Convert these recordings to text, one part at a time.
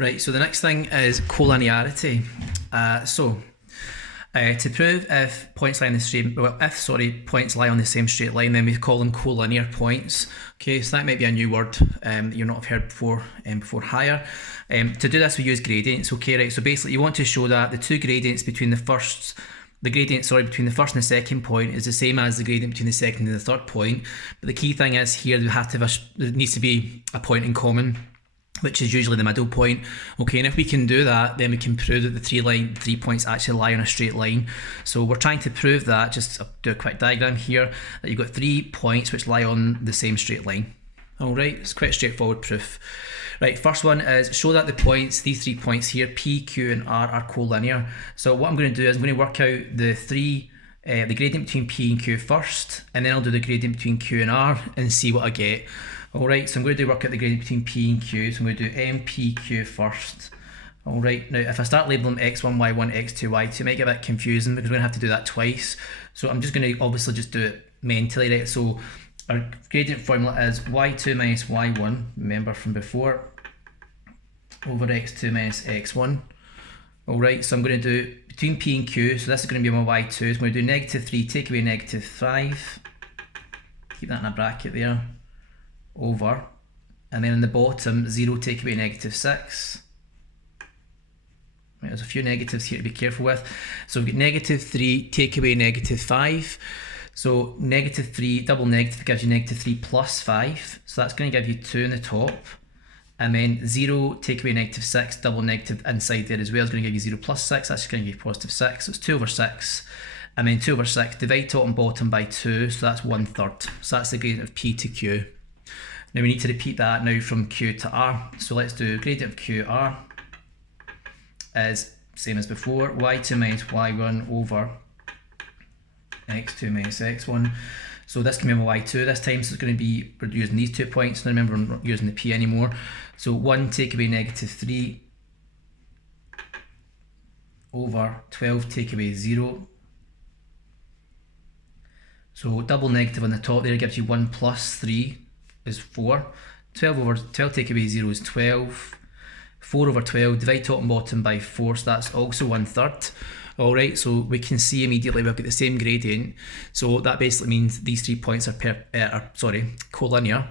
Right, so the next thing is collinearity. To prove if points lie on the points lie on the same straight line, then we call them collinear points. Okay, so that might be a new word that you're not have heard before. Higher. To do this, we use gradients. Okay, right. So basically, you want to show that the two gradients between between the first and the second point is the same as the gradient between the second and the third point. But the key thing is here there needs to be a point in common, which is usually the middle point. Okay, and if we can do that, then we can prove that the 3 points actually lie on a straight line. So we're trying to prove that, I'll do a quick diagram here, that you've got 3 points which lie on the same straight line. Alright, it's quite a straightforward proof. Right, first one is show that these 3 points here, P, Q and R, are collinear. So what I'm going to do is I'm going to work out the gradient between P and Q first, and then I'll do the gradient between Q and R and see what I get. Alright, so I'm going to work out the gradient between P and Q, so I'm going to do MPQ first. Alright, now if I start labeling x1, y1, x2, y2, it might get a bit confusing because we're going to have to do that twice. So I'm just going to obviously just do it mentally, right? So our gradient formula is y2 minus y1, remember from before, over x2 minus x1. Alright, so I'm going to do between P and Q, so this is going to be my y2, so I'm going to do -3, take away -5, keep that in a bracket there, over, and then in the bottom 0 take away -6. Right, there's a few negatives here to be careful with. So we've got -3 take away -5. So -3 double negative gives you -3 plus 5. So that's going to give you 2 in the top. And then 0 take away -6 double negative inside there as well is going to give you 0 plus 6. That's going to give you +6. So it's 2 over 6. And then 2 over 6 divide top and bottom by 2. So that's 1/3. So that's the gradient of P to Q. Now we need to repeat that now from Q to R. So let's do gradient of QR is same as before, y2 minus y1 over x2 minus x1. So this can be my y2 this time, so it's going to be, we're using these 2 points. Now remember, I'm not using the P anymore. So 1 take away -3 over 12 take away 0. So double negative on the top there gives you 1 plus 3 is 4. 12 take away 0 is 12. 4 over 12, divide top and bottom by 4, so that's also 1/3. Alright, so we can see immediately we've got the same gradient. So that basically means these 3 points are collinear.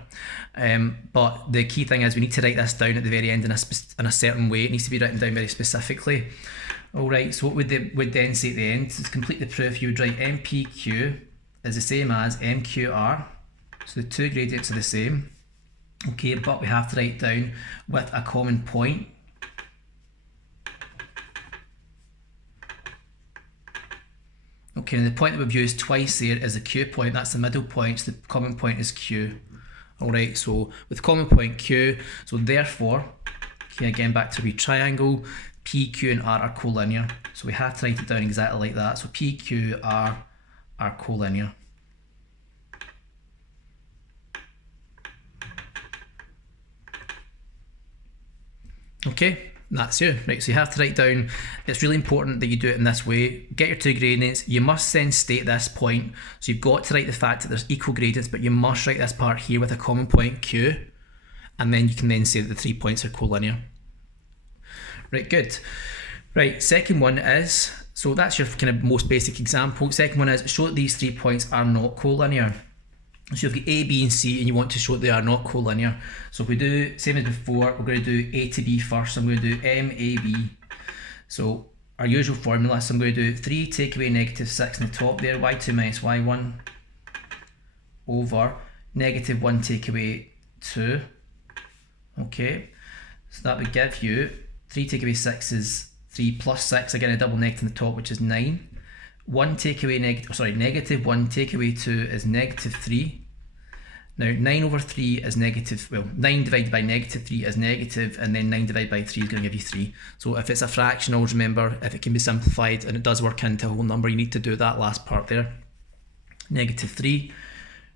But the key thing is we need to write this down at the very end in a certain way. It needs to be written down very specifically. Alright, so what would then say at the end? To complete the proof, you would write MPQ is the same as MQR. So the two gradients are the same. Okay, but we have to write it down with a common point. Okay, and the point that we've used twice there is the Q point. That's the middle point, so the common point is Q. Alright, so with common point Q, so therefore, okay, again back to a wee triangle, P, Q and R are collinear. So we have to write it down exactly like that. So P, Q, R are collinear. Okay, that's you. Right, so you have to write down, it's really important that you do it in this way. Get your two gradients, you must then state this point. So you've got to write the fact that there's equal gradients, but you must write this part here with a common point Q, and then you can then say that the 3 points are collinear. Right, good. Right, second one is, so that's your kind of most basic example. Second one is, show that these 3 points are not collinear. So you've got A, B and C and you want to show that they are not collinear. So if we do, same as before, we're going to do A to B first. I'm going to do MAB. So our usual formula, so I'm going to do 3 take away -6 in the top there, y2 minus y1 over -1 take away 2. Okay, so that would give you 3 take away 6 is 3 plus 6, again a double negative in the top, which is 9. -1 take away -1 take away 2 is -3. Now 9 over 3 is 9 divided by -3 is negative, and then 9 divided by 3 is going to give you 3. So if it's a fraction, always remember, if it can be simplified and it does work into a whole number, you need to do that last part there. -3.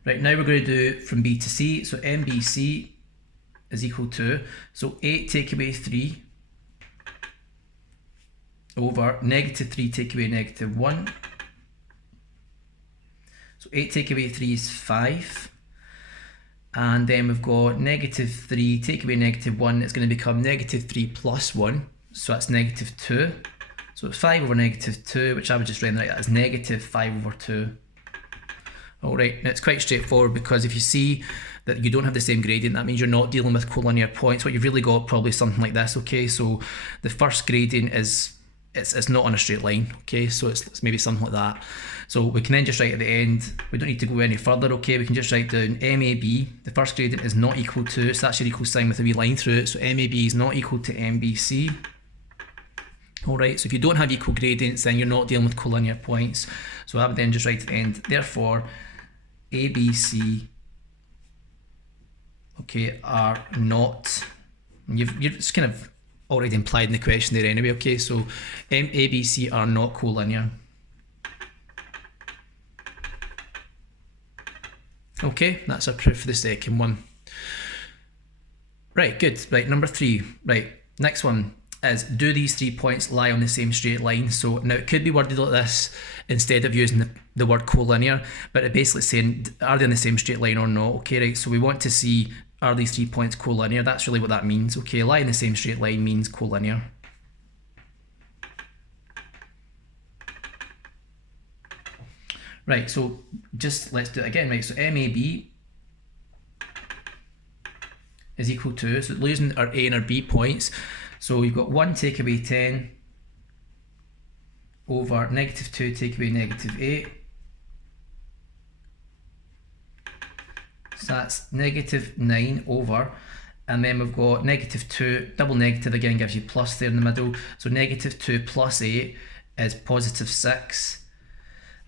Right, now we're going to do from B to C, so MBC is equal to, so 8 take away 3 over -3 take away -1. So 8 take away 3 is 5. And then we've got -3, take away -1, it's going to become -3 plus 1, so that's -2. So it's 5 over -2, which I would just render as -5 over 2. Alright, now it's quite straightforward because if you see that you don't have the same gradient, that means you're not dealing with collinear points. What you've really got probably something like this, okay? So the first gradient is, it's not on a straight line, okay? So it's maybe something like that. So we can then just write at the end, we don't need to go any further, okay? We can just write down MAB, the first gradient is not equal to, so that's your equal sign with a wee line through it, so MAB is not equal to MBC. Alright, so if you don't have equal gradients, then you're not dealing with collinear points. So I would then just write at the end, therefore, ABC, okay, are not, you've just kind of already implied in the question there anyway, okay, so ABC are not collinear. Okay, that's our proof for the second one. Right, good. Right, number 3. Right, next one is, do these 3 points lie on the same straight line? So now it could be worded like this instead of using the word collinear, but it basically saying, are they on the same straight line or not? Okay, right, so we want to see, are these 3 points collinear? That's really what that means. Okay, lie in the same straight line means collinear. Right, so just let's do it again, right? So MAB is equal to, so losing our A and our B points. So we've got 1 take away 10 over -2 take away -8. So that's -9 over, and then we've got -2, double negative again gives you plus there in the middle. So -2 plus 8 is +6.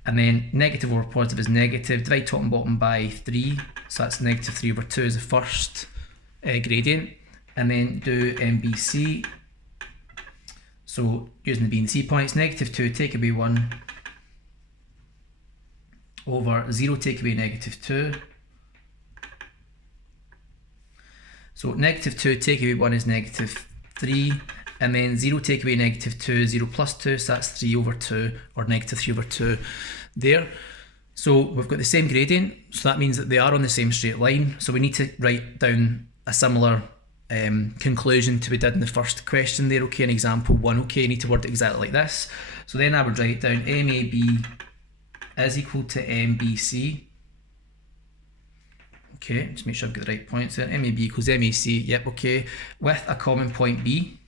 And then negative over positive is negative. Divide top and bottom by 3. So that's -3 over 2 is the first gradient. And then do MBC. So using the B and C points, -2 take away 1 over 0 take away -2. So -2 take away 1 is -3. And then 0 take away -2, 0 plus 2, so that's 3 over 2, or -3 over 2 there. So we've got the same gradient, so that means that they are on the same straight line. So we need to write down a similar conclusion to we did in the first question there, okay, in example 1, okay, you need to word it exactly like this. So then I would write down MAB is equal to MBC. Okay, just make sure I've got the right points there. MAB equals MAC, yep, okay, with a common point B.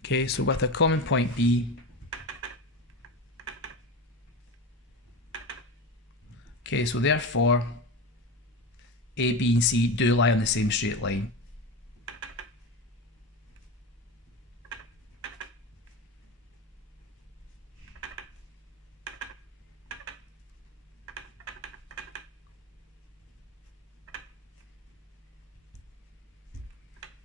Okay, so with a common point B, okay, so therefore A, B and C do lie on the same straight line.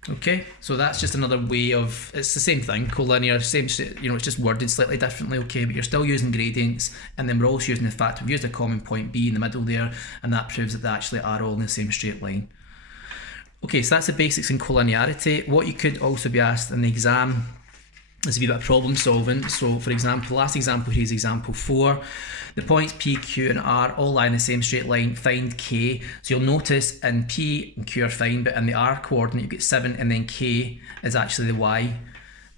Okay, so that's just another way of, it's the same thing, collinear, same, you know, it's just worded slightly differently, okay, but you're still using gradients, and then we're also using the fact we've used a common point B in the middle there, and that proves that they actually are all in the same straight line. Okay, so that's the basics in collinearity. What you could also be asked in the exam is a wee bit of problem solving. So for example, last example here is example 4. The points P, Q and R all lie in the same straight line, find K. So you'll notice in P and Q are fine, but in the R coordinate you get 7, and then K is actually the Y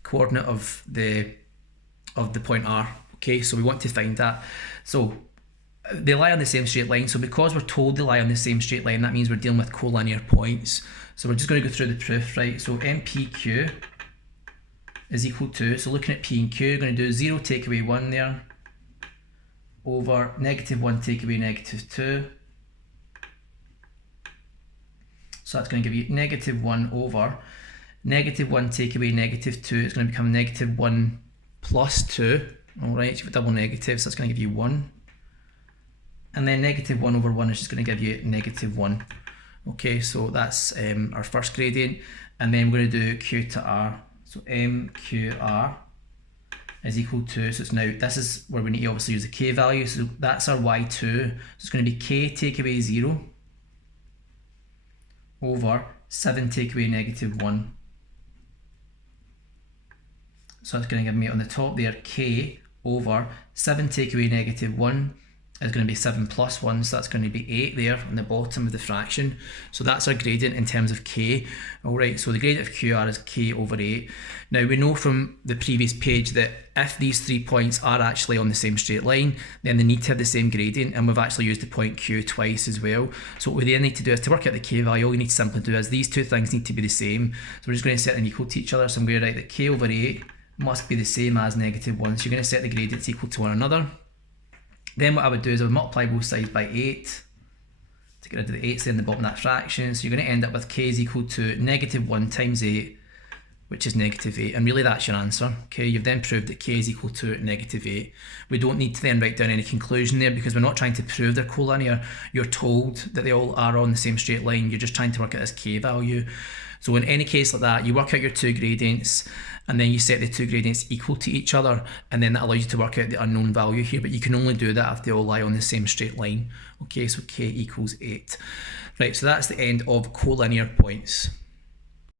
coordinate of the point R. Okay, so we want to find that. So they lie on the same straight line, so because we're told they lie on the same straight line, that means we're dealing with collinear points. So we're just going to go through the proof, right? So MPQ is equal to, so looking at P and Q, you're going to do 0 take away 1 there, over -1 take away -2. So that's going to give you -1 over -1 take away -2, it's going to become -1 plus 2. Alright, you've got double negatives, so that's going to give you 1. And then -1 over 1 is just going to give you -1. Okay, so that's our first gradient. And then we're going to do Q to R. So MQR is equal to, so it's now, this is where we need to obviously use the K value, so that's our Y2, so it's going to be K take away 0 over 7 take away -1. So that's going to give me on the top there K over 7 take away negative 1 is going to be 7 plus 1, so that's going to be 8 there on the bottom of the fraction. So that's our gradient in terms of k. Alright, so the gradient of QR is k over 8. Now we know from the previous page that if these 3 points are actually on the same straight line, then they need to have the same gradient, and we've actually used the point Q twice as well. So what we then need to do is to work out the k value, all you need to simply do is these two things need to be the same. So we're just going to set them equal to each other. So I'm going to write that k over 8 must be the same as negative 1. So you're going to set the gradients equal to one another. Then what I would do is I would multiply both sides by 8 to get rid of the 8's there in the bottom of that fraction. So you're going to end up with k is equal to negative 1 times 8, which is negative 8. And really that's your answer. Okay, you've then proved that k is equal to negative 8. We don't need to then write down any conclusion there because we're not trying to prove they're collinear. You're told that they all are on the same straight line. You're just trying to work out this k value. So in any case like that, you work out your two gradients and then you set the two gradients equal to each other, and then that allows you to work out the unknown value here, but you can only do that if they all lie on the same straight line. Okay, so k equals 8. Right, so that's the end of collinear points.